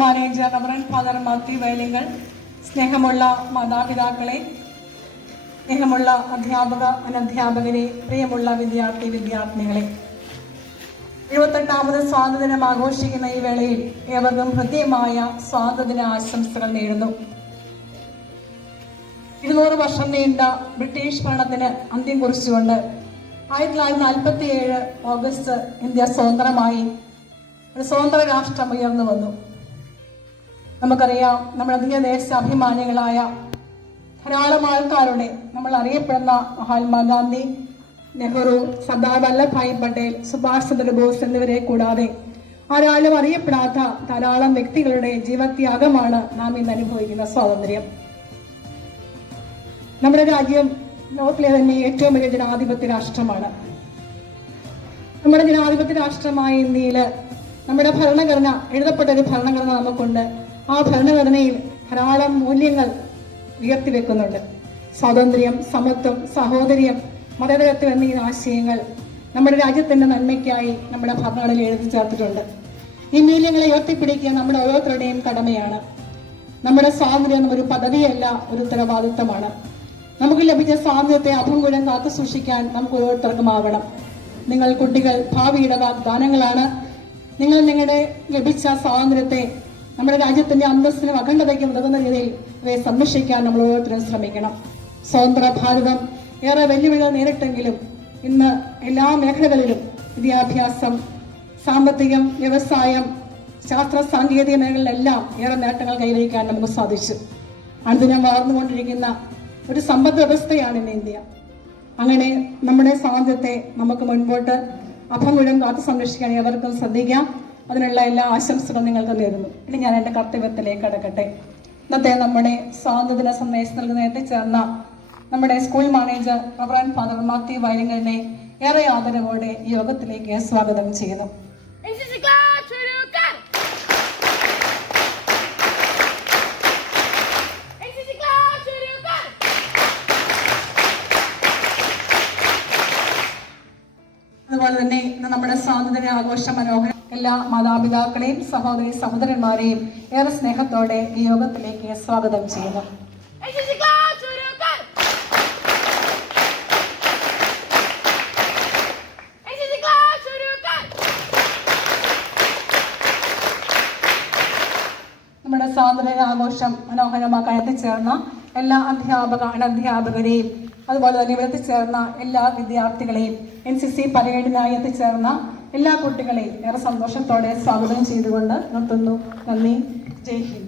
Manager reverend father Mathew Vayalinkal, സ്നേഹമുള്ള മാതാപിതാക്കളെ, സ്നേഹമുള്ള അധ്യാപക അനധ്യാപകരെ, പ്രിയമുള്ള വിദ്യാർത്ഥിനികളെ, 78ാമത് സ്വാതന്ത്ര്യദിനം ആഘോഷിക്കുന്ന ഈ വേളയിൽ ഏവർക്കും ഹൃദ്യമായ സ്വാതന്ത്ര്യദിന ആശംസകൾ നേരുന്നു. 200 വർഷം നീണ്ട ബ്രിട്ടീഷ് ഭരണത്തിന് അന്ത്യം കുറിച്ചുകൊണ്ട് 1947 ഓഗസ്റ്റ് ഇന്ത്യ സ്വതന്ത്രമായി ഒരു സ്വതന്ത്ര രാഷ്ട്രം ഉയർന്നു വന്നു. നമുക്കറിയാം, നമ്മുടെ ദേശ അഭിമാനികളായ ധാരാളം ആൾക്കാരുടെ നമ്മൾ അറിയപ്പെടുന്ന മഹാത്മാഗാന്ധി, നെഹ്റു, സർദാർ വല്ലഭായ് പട്ടേൽ, സുഭാഷ് ചന്ദ്രബോസ് എന്നിവരെ കൂടാതെ ആരാലും അറിയപ്പെടാത്ത ധാരാളം വ്യക്തികളുടെ ജീവത്യാഗമാണ് നാം ഇന്ന് അനുഭവിക്കുന്ന സ്വാതന്ത്ര്യം. നമ്മുടെ രാജ്യം ലോകത്തിലെ തന്നെ ഏറ്റവും വലിയ ജനാധിപത്യ രാഷ്ട്രമാണ്. നമ്മുടെ ജനാധിപത്യ രാഷ്ട്രമായ ഇന്ത്യയിൽ നമ്മുടെ ഭരണഘടന, എഴുതപ്പെട്ട ഒരു ഭരണഘടന നമുക്കുണ്ട്. ആ ഭരണഘടനയിൽ ധാരാളം മൂല്യങ്ങൾ ഉയർത്തിവെക്കുന്നുണ്ട്. സ്വാതന്ത്ര്യം, സമത്വം, സഹോദര്യം, മതേതരത്വം എന്നീ ആശയങ്ങൾ നമ്മുടെ രാജ്യത്തിന്റെ നന്മയ്ക്കായി നമ്മുടെ ഭരണഘടനയിൽ എഴുതി ചേർത്തിട്ടുണ്ട്. ഈ മൂല്യങ്ങളെ ഉയർത്തിപ്പിടിക്കുക നമ്മുടെ ഓരോരുത്തരുടെയും കടമയാണ്. നമ്മുടെ സ്വാതന്ത്ര്യം ഒരു പദവിയല്ല, ഒരു ഉത്തരവാദിത്തമാണ്. നമുക്ക് ലഭിച്ച സ്വാതന്ത്ര്യത്തെ അഭംഗുരം കാത്തു സൂക്ഷിക്കാൻ നമുക്ക് ഓരോരുത്തർക്കും ആവണം. നിങ്ങൾ കുട്ടികൾ ഭാവിയുടെ വാഗ്ദാനങ്ങളാണ്. നിങ്ങൾ നിങ്ങളുടെ ലഭിച്ച സ്വാതന്ത്ര്യത്തെ നമ്മുടെ രാജ്യത്തിന്റെ അന്തസ്സിനും അഖണ്ഡതയ്ക്കും ഉതകുന്ന രീതിയിൽ ഇവയെ സംരക്ഷിക്കാൻ നമ്മൾ ഓരോരുത്തരും ശ്രമിക്കണം. സ്വതന്ത്ര ഭാരതം ഏറെ വെല്ലുവിളികൾ നേരിട്ടെങ്കിലും ഇന്ന് എല്ലാ മേഖലകളിലും വിദ്യാഭ്യാസം, സാമ്പത്തികം, വ്യവസായം, ശാസ്ത്ര സാങ്കേതിക മേഖലകളിലെല്ലാം ഏറെ നേട്ടങ്ങൾ കൈവരിക്കാൻ നമുക്ക് സാധിച്ചു. അനുദിനം വളർന്നുകൊണ്ടിരിക്കുന്ന ഒരു സമ്പദ് വ്യവസ്ഥയാണ് ഇന്ന് ഇന്ത്യ. അങ്ങനെ നമ്മുടെ സ്വാതന്ത്ര്യത്തെ നമുക്ക് മുൻപോട്ട് അഭംഗുരം കാത്തു സംരക്ഷിക്കാൻ ഏവർക്കും ശ്രദ്ധിക്കാം. അതിനുള്ള എല്ലാ ആശംസകളും നിങ്ങൾക്ക് നേരുന്നു. ഇനി ഞാൻ എൻ്റെ കർത്തവ്യത്തിലേക്ക് കടക്കട്ടെ. ഇന്നത്തെ നമ്മുടെ സ്വാതന്ത്ര്യദിന സന്ദേശം നൽകുന്ന എത്തിച്ചേർന്ന നമ്മുടെ school manager reverend father Mathew വയലിങ്കലിനെ ഏറെ ആദരവോടെ ഈ യോഗത്തിലേക്ക് സ്വാഗതം ചെയ്യുന്നു. അതുപോലെ തന്നെ ഇന്ന് നമ്മുടെ സ്വാതന്ത്ര്യ ആഘോഷ മനോഹരം എല്ലാ മാതാപിതാക്കളെയും സഹോദരി സഹോദരന്മാരെയും ഏറെ സ്നേഹത്തോടെ ഈ യോഗത്തിലേക്ക് സ്വാഗതം ചെയ്യുന്നു. നമ്മുടെ സ്വാതന്ത്ര്യ ആഘോഷം മനോഹരമാക്കാൻ എത്തിച്ചേർന്ന എല്ലാ അധ്യാപക അനധ്യാപകരെയും അതുപോലെ തന്നെ ഇവിടെ എത്തിച്ചേർന്ന എല്ലാ വിദ്യാർത്ഥികളെയും NCC പരേഡിനായി എത്തിച്ചേർന്ന എല്ലാ കുട്ടികളെയും ഏറെ സന്തോഷത്തോടെ സ്വാഗതം ചെയ്തുകൊണ്ട് നിർത്തുന്നു. നന്ദി. Jai Hind.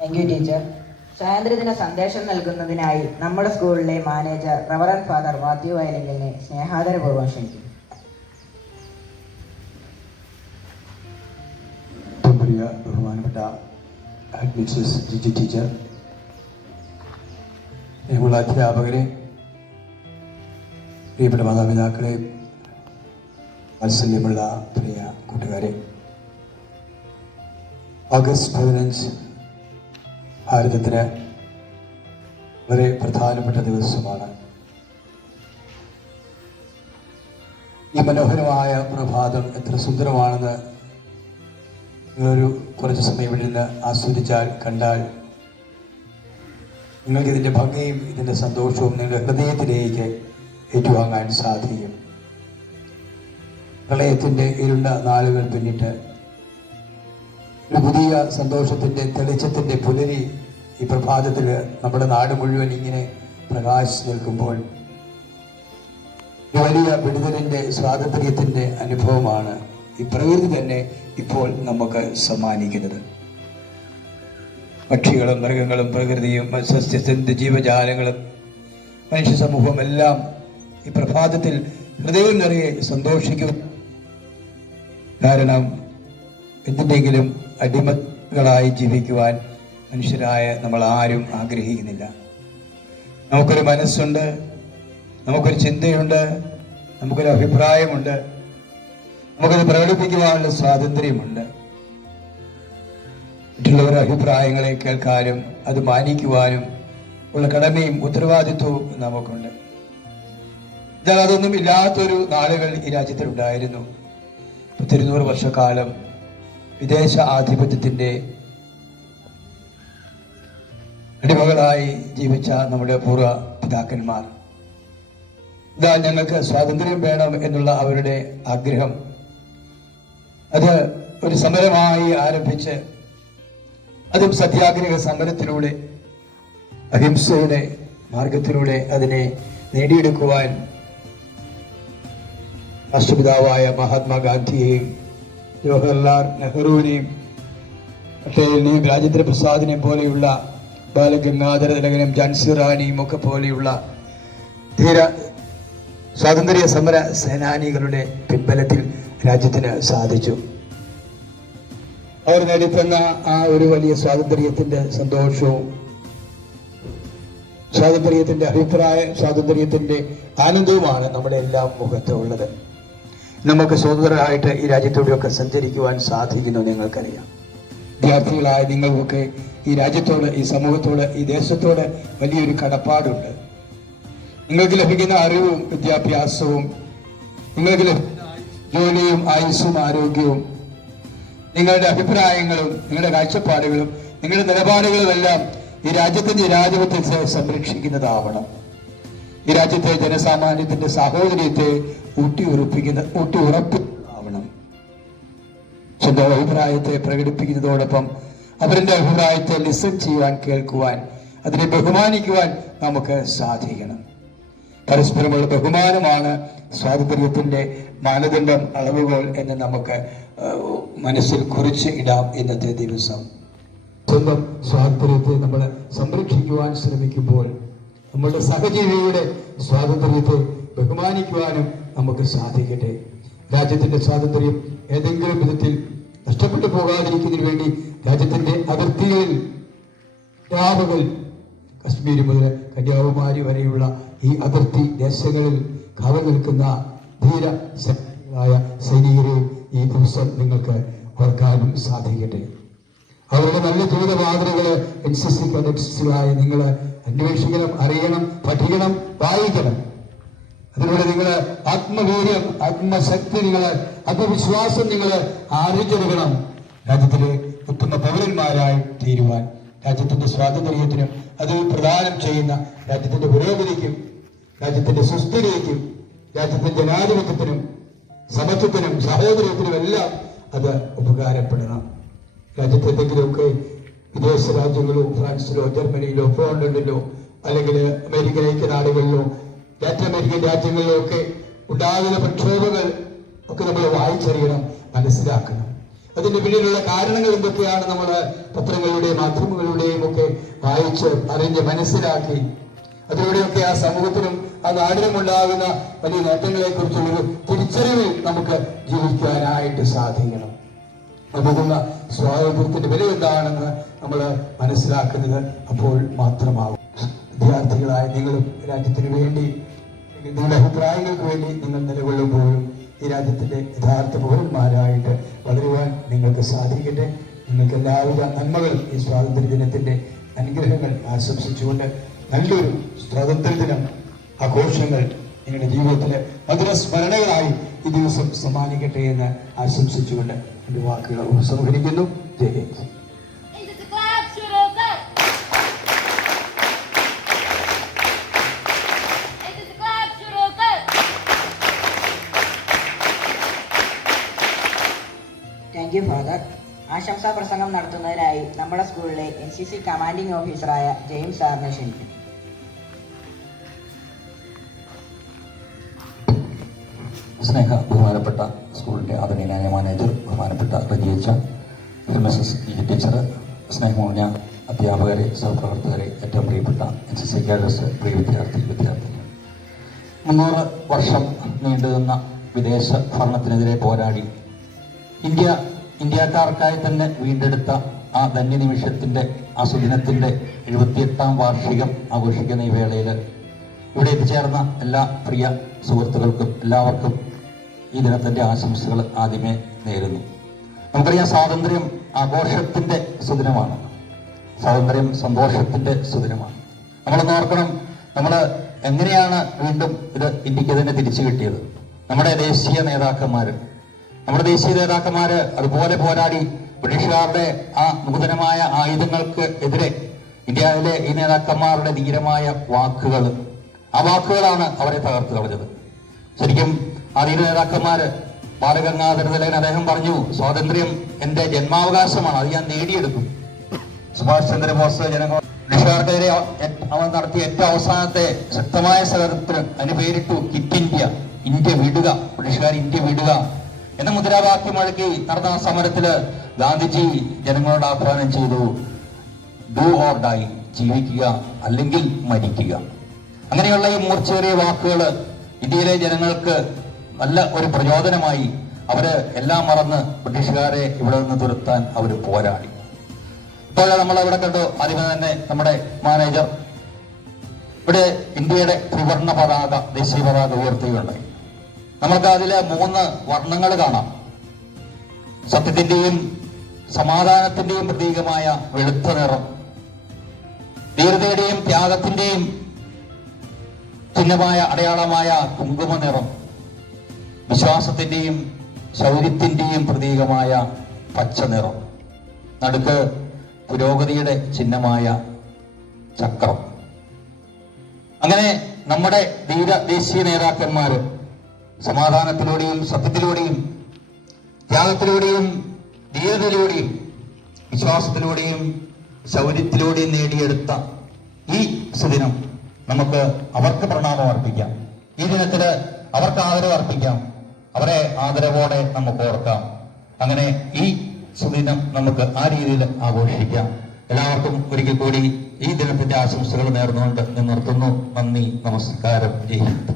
Thank you teacher. സ്വാതന്ത്ര്യദിന സന്ദേശം നൽകുന്നതിനായി നമ്മുടെ സ്കൂളിലെ മാനേജർ റവറൻഡ് ഫാദർ മാത്യു വയലിങ്കലിനെ സ്നേഹാദരപൂർവ്വം ക്ഷണിക്കുന്നു. ബഹുമാനപ്പെട്ട ഹെഡ് മിസ്സസ് ജിജി ടീച്ചർ, സ്നേഹമുള്ള അധ്യാപകരെ, പ്രിയപ്പെട്ട മാതാപിതാക്കളെ, വാത്സല്യമുള്ള പ്രിയ കൂട്ടുകാരെ, ഓഗസ്റ്റ് 15 ഭാരതത്തിന് വളരെ പ്രധാനപ്പെട്ട ദിവസമാണ്. ഈ മനോഹരമായ പ്രഭാതം എത്ര സുന്ദരമാണെന്ന് നിങ്ങളൊരു കുറച്ച് സമയം ഇവിടെ നിന്ന് ആസ്വദിച്ചാൽ, കണ്ടാൽ നിങ്ങൾക്ക് ഇതിൻ്റെ ഭംഗിയും ഇതിൻ്റെ സന്തോഷവും നിങ്ങളുടെ ഹൃദയത്തിലേക്ക് ഏറ്റുവാങ്ങാൻ സാധിക്കും. പ്രളയത്തിൻ്റെ ഇരുണ്ട നാളുകൾ പിന്നിട്ട് ഒരു പുതിയ സന്തോഷത്തിൻ്റെ തെളിച്ചത്തിൻ്റെ പുലരി ഈ പ്രഭാതത്തിൽ നമ്മുടെ നാട് മുഴുവൻ ഇങ്ങനെ പ്രകാശിച്ചു നിൽക്കുമ്പോൾ വലിയ വിടുതലിൻ്റെ സ്വാതന്ത്ര്യത്തിൻ്റെ അനുഭവമാണ് ഈ പ്രകൃതി തന്നെ ഇപ്പോൾ നമുക്ക് സമ്മാനിക്കുന്നത്. പക്ഷികളും മൃഗങ്ങളും പ്രകൃതിയും സസ്യജന്തു ജീവജാലങ്ങളും മനുഷ്യ സമൂഹം എല്ലാം ഈ പ്രഭാതത്തിൽ ഹൃദയം നിറയെ സന്തോഷിക്കും. കാരണം എന്തിൻ്റെങ്കിലും അടിമകളായി ജീവിക്കുവാൻ മനുഷ്യരായ നമ്മൾ ആരും ആഗ്രഹിക്കുന്നില്ല. നമുക്കൊരു മനസ്സുണ്ട്, നമുക്കൊരു ചിന്തയുണ്ട്, നമുക്കൊരു അഭിപ്രായമുണ്ട്, നമുക്കത് പ്രകടിപ്പിക്കുവാനുള്ള സ്വാതന്ത്ര്യമുണ്ട്. മറ്റുള്ളവരുടെ അഭിപ്രായങ്ങളെ കേൾക്കാനും അത് മാനിക്കുവാനും ഉള്ള കടമയും ഉത്തരവാദിത്വവും നമുക്കുണ്ട്. എന്നാൽ അതൊന്നും ഇല്ലാത്തൊരു നാളുകൾ ഈ രാജ്യത്തിലുണ്ടായിരുന്നു. 200 വർഷക്കാലം വിദേശ ആധിപത്യത്തിന്റെ അടിമകളായി ജീവിച്ച നമ്മുടെ പൂർവ്വ പിതാക്കന്മാർ ഇതാ ഞങ്ങൾക്ക് സ്വാതന്ത്ര്യം വേണം എന്നുള്ള അവരുടെ ആഗ്രഹം അത് ഒരു സമരമായി ആരംഭിച്ച് അതും സത്യാഗ്രഹ സമരത്തിലൂടെ അഹിംസയുടെ മാർഗത്തിലൂടെ അതിനെ നേടിയെടുക്കുവാൻ രാഷ്ട്രപിതാവായ മഹാത്മാഗാന്ധിയെയും ജവഹർലാൽ നെഹ്റുവിനെയും പട്ടേലിനെയും രാജേന്ദ്ര പ്രസാദിനെയും പോലെയുള്ള ബാലഗംഗാധര തിലകനും ഝാൻസി റാണിയും ഒക്കെ പോലെയുള്ള ധീര സ്വാതന്ത്ര്യ സമര സേനാനികളുടെ പിൻബലത്തിൽ രാജ്യത്തിന് സാധിച്ചു. അവർ നേടിത്തന്ന ആ ഒരു വലിയ സ്വാതന്ത്ര്യത്തിന്റെ സന്തോഷവും സ്വാതന്ത്ര്യത്തിന്റെ അഭിപ്രായ സ്വാതന്ത്ര്യത്തിന്റെ ആനന്ദവുമാണ് നമ്മുടെ എല്ലാം മുഖത്തുള്ളത്. നമുക്ക് സ്വതന്ത്രരായിട്ട് ഈ രാജ്യത്തോടെയൊക്കെ സഞ്ചരിക്കുവാൻ സാധിക്കുന്നു. നിങ്ങൾക്കറിയാം, വിദ്യാർത്ഥികളായ നിങ്ങൾക്കൊക്കെ ഈ രാജ്യത്തോട്, ഈ സമൂഹത്തോട്, ഈ ദേശത്തോട് വലിയൊരു കടപ്പാടുണ്ട്. നിങ്ങൾക്ക് ലഭിക്കുന്ന അറിവും വിദ്യാഭ്യാസവും, നിങ്ങൾക്ക് ലഭിക്കുന്ന ജോലിയും ആയുസ്സും ആരോഗ്യവും, നിങ്ങളുടെ അഭിപ്രായങ്ങളും നിങ്ങളുടെ കാഴ്ചപ്പാടുകളും നിങ്ങളുടെ നിലപാടുകളും എല്ലാം ഈ രാജ്യത്തിന്റെ ജനാധിപത്യത്തെ സംരക്ഷിക്കുന്നതാവണം. ഈ രാജ്യത്തെ ജനസാമാന്യത്തിന്റെ സാഹോദര്യത്തെ ഊട്ടിയുറപ്പിക്കുന്നതാവണം. സ്വന്തം അഭിപ്രായത്തെ പ്രകടിപ്പിക്കുന്നതോടൊപ്പം അവരുടെ അഭിപ്രായത്തെ ലിസൺ ചെയ്യുവാൻ, കേൾക്കുവാൻ, അതിനെ ബഹുമാനിക്കുവാൻ നമുക്ക് സാധിക്കണം. പരസ്പരമുള്ള ബഹുമാനമാണ് സ്വാതന്ത്ര്യത്തിന്റെ മാനദണ്ഡം, അളവുകൾ എന്ന് നമുക്ക് മനസ്സിൽ കുറിച്ച് ഇടാം. ഇന്നത്തെ ദിവസം സ്വന്തം സ്വാതന്ത്ര്യത്തെ നമ്മൾ സംരക്ഷിക്കുവാൻ ശ്രമിക്കുമ്പോൾ നമ്മുടെ സഹജീവിയുടെ സ്വാതന്ത്ര്യത്തെ ബഹുമാനിക്കുവാനും നമുക്ക് സാധിക്കട്ടെ. രാജ്യത്തിന്റെ സ്വാതന്ത്ര്യം ഏതെങ്കിലും വിധത്തിൽ നഷ്ടപ്പെട്ടു പോകാതിരിക്കുന്നതിന് വേണ്ടി രാജ്യത്തിന്റെ അതിർത്തികളിൽ രാവുകൾ കശ്മീർ മുതൽ കന്യാകുമാരി വരെയുള്ള ഈ അതിർത്തി ദേശങ്ങളിൽ കാവൽ നിൽക്കുന്ന ധീര സൈനികരെ ഈ ദിവസം നിങ്ങൾക്ക് ഓർക്കാനും സാധിക്കട്ടെ. അവരുടെ നല്ല ജീവിത മാതൃകകള് NCC കേഡറ്റ്സുകളായ നിങ്ങൾ അന്വേഷിക്കണം, അറിയണം, പഠിക്കണം, വായിക്കണം. അതിലൂടെ നിങ്ങൾ ആത്മവീര്യം, ആത്മശക്തി, ആത്മവിശ്വാസം നിങ്ങൾ ആർജിച്ചെടുക്കണം. രാജ്യത്തിലെ ഉത്തമ പൗരന്മാരായി തീരുവാൻ, രാജ്യത്തിന്റെ സ്വാതന്ത്ര്യത്തിനും അത് പ്രദാനം ചെയ്യുന്ന രാജ്യത്തിന്റെ പുരോഗതിക്കും, രാജ്യത്തിന്റെ സുസ്ഥിരതയ്ക്കും, രാജ്യത്തിന്റെ ജനാധിപത്യത്തിനും സമത്വത്തിനും സഹോദര്യത്തിനും എല്ലാം അത് ഉപകാരപ്പെടണം. രാജ്യത്തെ എന്തെങ്കിലുമൊക്കെ വിദേശ രാജ്യങ്ങളോ, ഫ്രാൻസിലോ, ജർമ്മനിയിലോ, പോളണ്ടിലോ, അല്ലെങ്കിൽ അമേരിക്കൻ ഐക്യനാടുകളിലോ, ലാറ്റിൻ അമേരിക്കൻ രാജ്യങ്ങളിലോ ഒക്കെ ഉണ്ടാകുന്ന പ്രക്ഷോഭങ്ങൾ ഒക്കെ നമ്മൾ വായിച്ചറിയണം, മനസ്സിലാക്കണം. അതിന്റെ പിന്നിലുള്ള കാരണങ്ങൾ എന്തൊക്കെയാണ് നമ്മൾ പത്രങ്ങളുടെയും മാധ്യമങ്ങളുടെയും ഒക്കെ വായിച്ച് അറിഞ്ഞ് മനസ്സിലാക്കി അതിലൂടെയൊക്കെ ആ സമൂഹത്തിനും ആ നാടിനും ഉണ്ടാകുന്ന വലിയ നേട്ടങ്ങളെ കുറിച്ചുള്ളൊരു തിരിച്ചറിവിൽ നമുക്ക് ജീവിക്കാനായിട്ട് സാധിക്കണം. നമുക്കുള്ള സ്വാതന്ത്ര്യത്തിന്റെ വില എന്താണെന്ന് നമ്മൾ മനസ്സിലാക്കുന്നത് അപ്പോൾ മാത്രമാകും. വിദ്യാർത്ഥികളായ നിങ്ങളും രാജ്യത്തിന് വേണ്ടി, നിങ്ങളുടെ അഭിപ്രായങ്ങൾക്ക് വേണ്ടി നിങ്ങൾ നിലകൊള്ളുമ്പോഴും ഈ രാജ്യത്തിന്റെ യഥാർത്ഥ പൗരന്മാരായിട്ട് വളരുവാൻ നിങ്ങൾക്ക് സാധിക്കട്ടെ. നിങ്ങൾക്ക് എല്ലാവിധ നന്മകളും ഈ സ്വാതന്ത്ര്യ ദിനത്തിന്റെ അനുഗ്രഹങ്ങൾ ആശംസിച്ചുകൊണ്ട് നല്ലൊരു സ്വാതന്ത്ര്യദിനം ആഘോഷങ്ങൾ നിങ്ങളുടെ ജീവിതത്തിലെ മധുര സ്മരണകളായി ഈ ദിവസം സമ്മാനിക്കട്ടെ എന്ന് ആശംസിച്ചുകൊണ്ട് എന്റെ വാക്കുകൾ ഉപസംഹരിക്കുന്നു. Jai Hind. Thank you father. ആശംസാ പ്രസംഗം നടത്തുന്നതിനായി നമ്മുടെ സ്കൂളിലെ NCC കമാൻഡിംഗ് ഓഫീസറായ ജെയിംസ് സാറിനെ ക്ഷണിക്കും. സ്നേഹ ബഹുമാനപ്പെട്ട സ്കൂളിൻ്റെ ആദരണീയനായ മാനേജർ, ബഹുമാനപ്പെട്ട റജിയച്ച, MSS ടീച്ചർ, സ്നേഹമുള്ള അധ്യാപകരെ, സഹപ്രവർത്തകരെ, ഏറ്റവും പ്രിയപ്പെട്ട NCC കേഡറ്റ്സ്, പ്രിയ വിദ്യാർത്ഥികൾ, 300 വർഷം നീണ്ടുനിന്ന വിദേശ ഭരണത്തിനെതിരെ പോരാടി ഇന്ത്യക്കാർക്കായി തന്നെ വീണ്ടെടുത്ത ആ ധന്യനിമിഷത്തിൻ്റെ, ആ സുദിനത്തിൻ്റെ 78ാം വാർഷികം ആഘോഷിക്കുന്ന ഈ വേളയിൽ ഇവിടെ എത്തിച്ചേർന്ന എല്ലാ പ്രിയ സുഹൃത്തുക്കൾക്കും എല്ലാവർക്കും ഈ ദിനത്തിൻ്റെ ആശംസകൾ ആദ്യമേ നേരുന്നു. നമുക്കറിയാം, സ്വാതന്ത്ര്യം ആഘോഷത്തിന്റെ സുദിനമാണ്. സ്വാതന്ത്ര്യം സന്തോഷത്തിന്റെ സുദിനമാണ്. നമ്മളൊന്ന് ഓർക്കണം, നമ്മൾ എങ്ങനെയാണ് വീണ്ടും ഇത് ഇന്ത്യക്ക് തന്നെ തിരിച്ചു കിട്ടിയത്. നമ്മുടെ ദേശീയ നേതാക്കന്മാര് അതുപോലെ പോരാടി ബ്രിട്ടീഷുകാരുടെ ആ നൂതനമായ ആയുധങ്ങൾക്ക് എതിരെ ഇന്ത്യയിലെ ഈ നേതാക്കന്മാരുടെ ധീരമായ ആ വാക്കുകളാണ് അവരെ തകർത്ത് കളഞ്ഞത്. ശരിക്കും ആ ധീര നേതാക്കന്മാര് ബാലഗംഗാധര തിലകൻ അദ്ദേഹം പറഞ്ഞു, സ്വാതന്ത്ര്യം എന്റെ ജന്മാവകാശമാണ്, അത് ഞാൻ നേടിയെടുക്കും. സുഭാഷ് ചന്ദ്രബോസ് ബ്രിട്ടീഷുകാർക്കെതിരെ അവൻ നടത്തിയ ഏറ്റവും അവസാനത്തെ ശക്തമായ സമരത്തിന് അതിന് പേരിട്ടു ക്വിറ്റ് ഇന്ത്യ, ഇന്ത്യ വിടുക, ബ്രിട്ടീഷുകാർ ഇന്ത്യ വിടുക എന്ന മുദ്രാവാക്യം മുഴക്കി നടന്ന ആ സമരത്തില് ഗാന്ധിജി ജനങ്ങളോട് ആഹ്വാനം ചെയ്തു, ഡു ഓർ ഡൈ, ജീവിക്കുക അല്ലെങ്കിൽ മരിക്കുക. അങ്ങനെയുള്ള ഈ മൂർച്ചയേറിയ വാക്കുകൾ ഇന്ത്യയിലെ ജനങ്ങൾക്ക് നല്ല ഒരു പ്രചോദനമായി. അവര് എല്ലാം മറന്ന് ബ്രിട്ടീഷുകാരെ ഇവിടെ നിന്ന് തുരത്താൻ അവർ പോരാടി. ഇപ്പോൾ നമ്മൾ ഇവിടെ കണ്ടു, ആദ്യമേ തന്നെ നമ്മുടെ മാനേജർ ഇവിടെ ഇന്ത്യയുടെ ത്രിവർണ്ണ പതാക, ദേശീയ പതാക ഉയർത്തുകയുണ്ടായി. നമുക്ക് അതിലെ 3 വർണ്ണങ്ങൾ കാണാം. സത്യത്തിന്റെയും സമാധാനത്തിന്റെയും പ്രതീകമായ വെളുത്ത നിറം, ധീരതയുടെയും ത്യാഗത്തിന്റെയും ചിഹ്നമായ അടയാളമായ കുങ്കുമ നിറം, വിശ്വാസത്തിന്റെയും ശൗര്യത്തിന്റെയും പ്രതീകമായ പച്ച നിറം, നടുക്ക് പുരോഗതിയുടെ ചിഹ്നമായ ചക്രം. അങ്ങനെ നമ്മുടെ ദേശീയ നേതാക്കന്മാര് സമാധാനത്തിലൂടെയും സത്യത്തിലൂടെയും ത്യാഗത്തിലൂടെയും ധീരതയിലൂടെയും വിശ്വാസത്തിലൂടെയും ശൗര്യത്തിലൂടെയും നേടിയെടുത്ത ഈ സുദിനം നമുക്ക് അവർക്ക് പ്രണാമം അർപ്പിക്കാം. ഈ ദിനത്തില് അവർക്ക് ആദരവ് അർപ്പിക്കാം. അവരെ ആദരവോടെ നമുക്ക് ഓർക്കാം. അങ്ങനെ ഈ സുദിനം നമുക്ക് ആ രീതിയിൽ ആഘോഷിക്കാം. എല്ലാവർക്കും ഒരിക്കൽ കൂടി ഈ ദിനത്തിന്റെ ആശംസകൾ നേർന്നുകൊണ്ട് ഞാൻ നിർത്തുന്നു. നന്ദി, നമസ്കാരം, Jai Hind.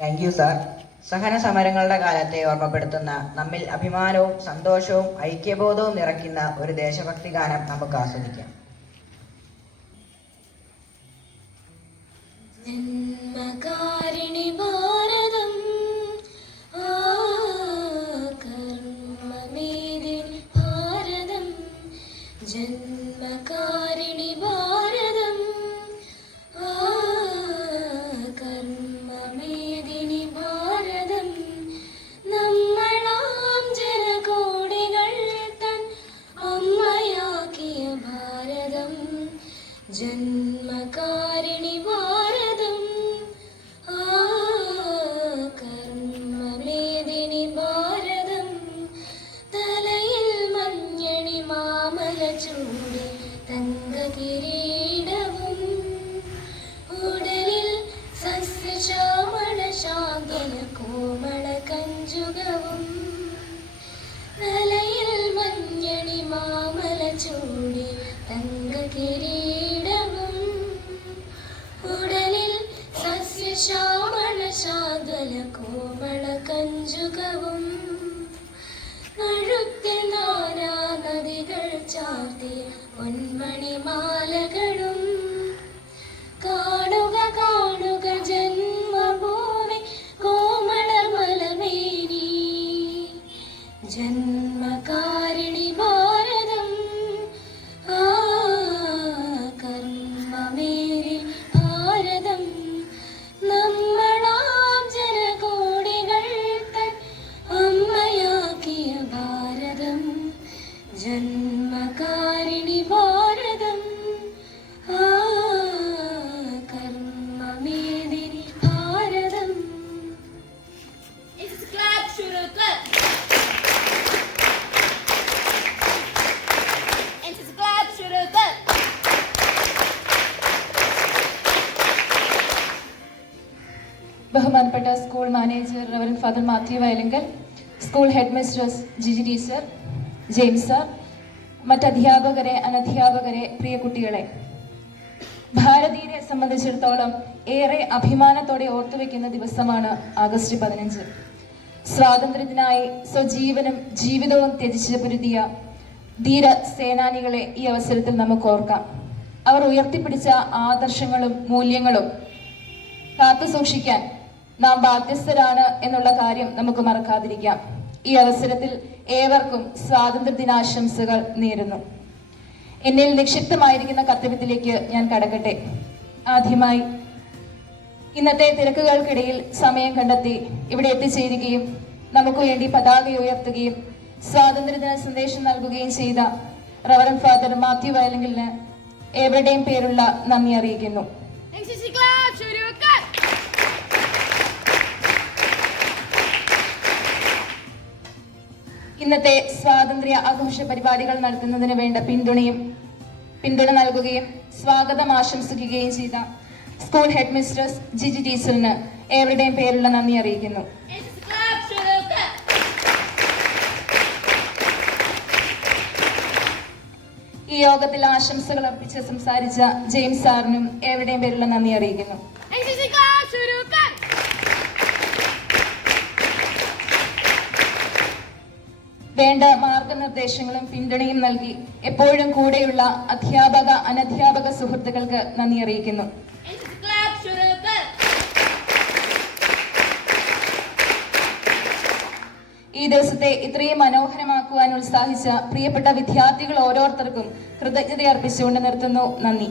Thank you sir. സഹന സമരങ്ങളുടെ കാലത്തെ ഓർമ്മപ്പെടുത്തുന്ന, നമ്മിൽ അഭിമാനവും സന്തോഷവും ഐക്യബോധവും നിറയ്ക്കുന്ന ഒരു ദേശഭക്തി ഗാനം നമുക്ക് ആസ്വദിക്കാം. ജന്മകാരിണി ഭാരതം, കർമ്മമേദിനി ഭാരതം, ജന്മകാരിണി ഭാരതം, കർമ്മമേദിനി ഭാരതം, നമ്മളാം ജനകോടികൾ തൻ അമ്മയാക്കിയ ഭാരതം, ജന്മകാരിണി ഭാരതം, കർമ്മമേദിനി ഭാരതം, തലയിൽ മഞ്ഞണി മാമല ചൂടി തങ്ക കിരീടവും, ഉടലിൽ സസ്യശ്യാമള ശാന്തല കോമള കഞ്ചുകവും, തലയിൽ മഞ്ഞണി മാമല ചൂടി തങ്ക കിരീടവും, ഉടലിൽ സസ്യശ്യാമള ശാന്തല കോമള കഞ്ചുകവും, കഴുത്തിൽ നാനാ നദികൾ ചാർത്തിയ പൊന്മണിമാലകളും, കാണുക കാണുക ജന്മഭൂമി കോമളമലമേനി, ജന്മകാരിണി ഭാരതം, കർമ്മമേരി ഭാരതം, നമ്മളാം ജനകോടികൾ തൻ അമ്മയാക്കിയ ഭാരതം, ജന്മകാരിണി ഭാരതം, കർമ്മമേദിനി ഭാരതം. ബഹുമാനപ്പെട്ട school manager reverend father Mathew Vayalinkal, school head mistress Jiji teacher, James sir, മറ്റധ്യാപകരെ, അനധ്യാപകരെ, പ്രിയ കുട്ടികളെ, ഭാരതീയരെ സംബന്ധിച്ചിടത്തോളം ഏറെ അഭിമാനത്തോടെ ഓർത്തുവെക്കുന്ന ദിവസമാണ് ആഗസ്റ്റ് 15. സ്വാതന്ത്ര്യത്തിനായി സ്വജീവനും ജീവിതവും ത്യജിച്ച് പൊരുതിയ ധീര സേനാനികളെ ഈ അവസരത്തിൽ നമുക്ക് ഓർക്കാം. അവർ ഉയർത്തിപ്പിടിച്ച ആദർശങ്ങളും മൂല്യങ്ങളും കാത്തു സൂക്ഷിക്കാൻ നാം ബാധ്യസ്ഥരാണ് എന്നുള്ള കാര്യം നമുക്ക് മറക്കാതിരിക്കാം. ഈ അവസരത്തിൽ ഏവർക്കും സ്വാതന്ത്ര്യ ദിനാശംസകൾ നേരുന്നു. എന്നിൽ നിക്ഷിപ്തമായിരിക്കുന്ന കർത്തവ്യത്തിലേക്ക് ഞാൻ കടക്കട്ടെ. ആദ്യമായി ഇന്നത്തെ തിരക്കുകൾക്കിടയിൽ സമയം കണ്ടെത്തി ഇവിടെ എത്തിച്ചേരുകയും നമുക്ക് വേണ്ടി പതാക ഉയർത്തുകയും സ്വാതന്ത്ര്യദിന സന്ദേശം നൽകുകയും ചെയ്ത റവറൻ ഫാദർ മാത്യു വയലങ്കലിന് ഏവരുടെയും പേരുള്ള നന്ദി അറിയിക്കുന്നു. ഇന്നത്തെ സ്വാതന്ത്ര്യ ആഘോഷ പരിപാടികൾ നടത്തുന്നതിന് വേണ്ട പിന്തുണ നൽകുകയും സ്വാഗതം ആശംസിക്കുകയും ചെയ്ത സ്കൂൾ ഹെഡ് മിസ്ട്രസ് ജിജി ടീച്ചറിന് ഏവരുടെയും പേരുള്ള നന്ദി അറിയിക്കുന്നു. ഈ യോഗത്തിൽ ആശംസകൾ അർപ്പിച്ച് സംസാരിച്ച ജെയിംസ് സാറിനും ഏവരുടെയും പേരുള്ള നന്ദി അറിയിക്കുന്നു. വേണ്ട മാർഗനിർദ്ദേശങ്ങളും പിന്തുണയും നൽകി എപ്പോഴും കൂടെയുള്ള അധ്യാപക അനധ്യാപക സുഹൃത്തുക്കൾക്ക് നന്ദി അറിയിക്കുന്നു. ഈ ദിവസത്തെ ഇത്രയും മനോഹരമാക്കുവാൻ ഉത്സാഹിച്ച പ്രിയപ്പെട്ട വിദ്യാർത്ഥികൾ ഓരോരുത്തർക്കും കൃതജ്ഞത അർപ്പിച്ചുകൊണ്ട് നിർത്തുന്നു. നന്ദി.